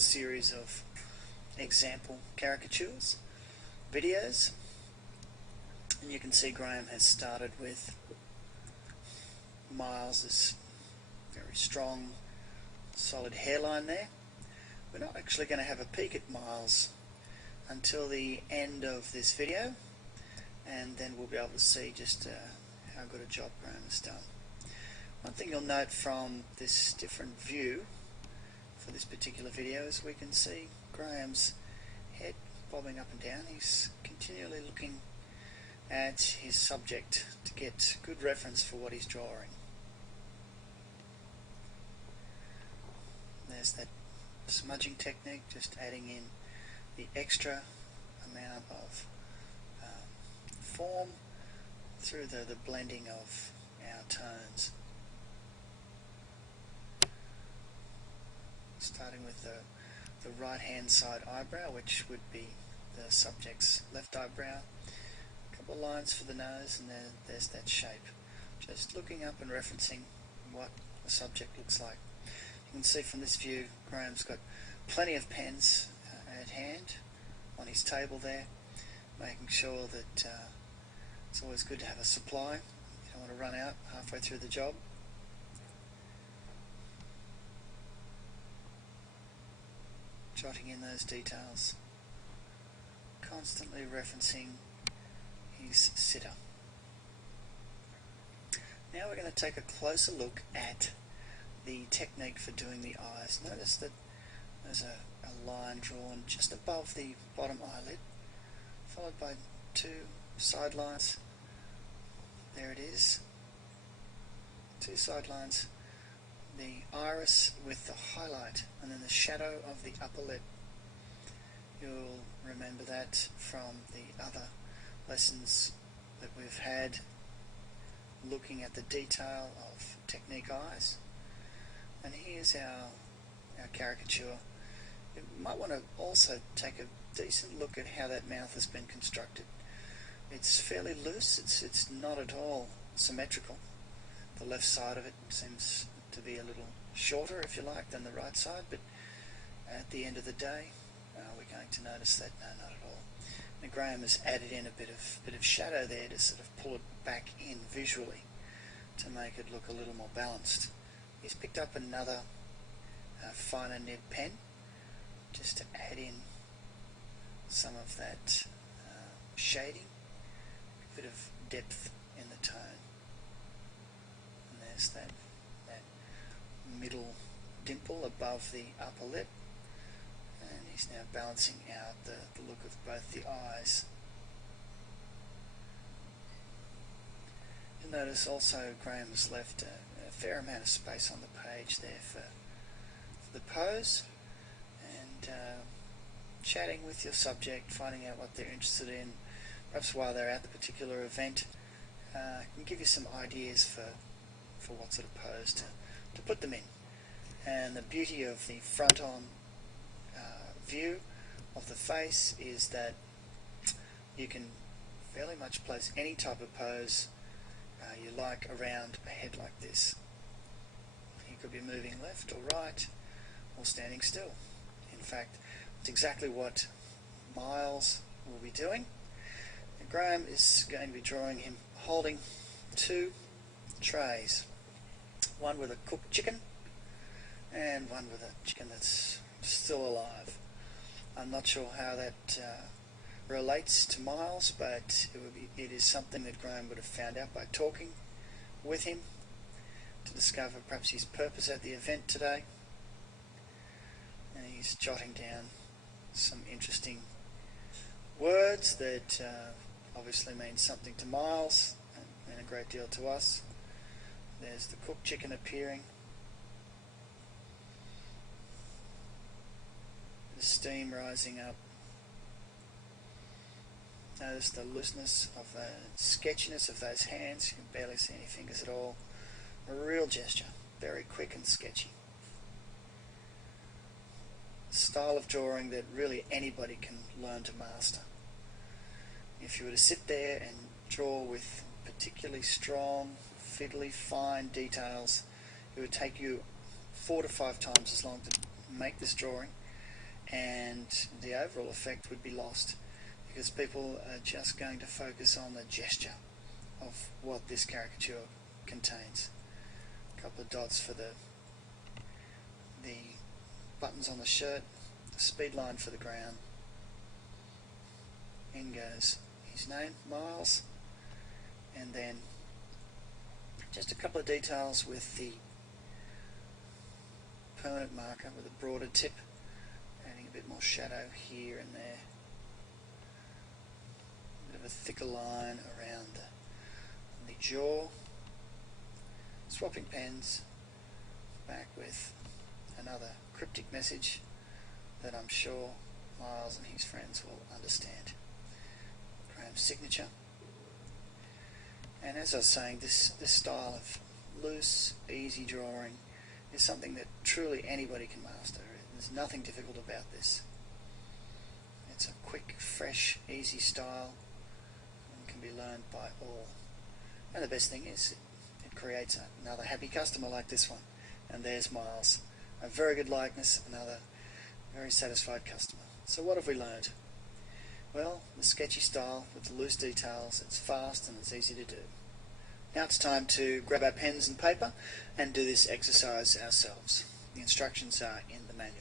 series of example caricatures videos, and you can see Graham has started with Miles's very strong solid hairline there. We're not actually going to have a peek at Miles until the end of this video, and then we'll be able to see just how good a job Graham has done. One thing you'll note from this different view for this particular video is we can see Graham's head bobbing up and down. He's continually looking at his subject to get good reference for what he's drawing. There's that smudging technique, just adding in the extra amount of form through the blending of our tones. Starting with the right hand side eyebrow, which would be the subject's left eyebrow. A couple of lines for the nose, and there's that shape. Just looking up and referencing what the subject looks like. You can see from this view Graham's got plenty of pens at hand on his table there, making sure that it's always good to have a supply. You don't want to run out halfway through the job. Jotting in those details, constantly referencing his sitter. Now we're going to take a closer look at the technique for doing the eyes. Notice that there's a line drawn just above the bottom eyelid, followed by two side lines. There it is, two side lines. The iris with the highlight, and then the shadow of the upper lip. You'll remember that from the other lessons that we've had looking at the detail of technique eyes. And here's our caricature. You might want to also take a decent look at how that mouth has been constructed. It's fairly loose, it's not at all symmetrical. The left side of it seems to be a little shorter, if you like, than the right side, but at the end of the day we're going to notice that no, not at all. And Graham has added in a bit of shadow there to sort of pull it back in visually to make it look a little more balanced. He's picked up another finer nib pen just to add in some of that shading, a bit of depth in the tone. And there's that middle dimple above the upper lip, and he's now balancing out the look of both the eyes. You'll notice also Graham has left a fair amount of space on the page there for the pose, and chatting with your subject, finding out what they're interested in, perhaps while they're at the particular event, can give you some ideas for what sort of pose to put them in. And the beauty of the front-on view of the face is that you can fairly much place any type of pose you like around a head like this. You could be moving left or right or standing still. In fact, it's exactly what Miles will be doing. And Graham is going to be drawing him holding two trays, one with a cooked chicken and one with a chicken that's still alive. I'm not sure how that relates to Miles, but it is something that Graham would have found out by talking with him to discover perhaps his purpose at the event today. And he's jotting down some interesting words that obviously mean something to Miles and a great deal to us. There's the cooked chicken appearing, the steam rising up. Notice the looseness of the sketchiness of those hands. You can barely see any fingers at all. A real gesture, very quick and sketchy. Style of drawing that really anybody can learn to master. If you were to sit there and draw with particularly strong, fiddly, fine details, it would take you 4 to 5 times as long to make this drawing and the overall effect would be lost, because people are just going to focus on the gesture of what this caricature contains. A couple of dots for the buttons on the shirt, the speed line for the ground. In goes his name, Miles, and then just a couple of details with the permanent marker with a broader tip, adding a bit more shadow here and there, a bit of a thicker line around the jaw. Swapping pens, back with another cryptic message that I'm sure Miles and his friends will understand. Graham's signature. And as I was saying, this style of loose, easy drawing is something that truly anybody can master. There's nothing difficult about this. It's a quick, fresh, easy style and can be learned by all. And the best thing is it creates another happy customer like this one. And there's Miles. A very good likeness, another very satisfied customer. So what have we learned? Well, the sketchy style with the loose details, it's fast and it's easy to do. Now it's time to grab our pens and paper and do this exercise ourselves. The instructions are in the manual.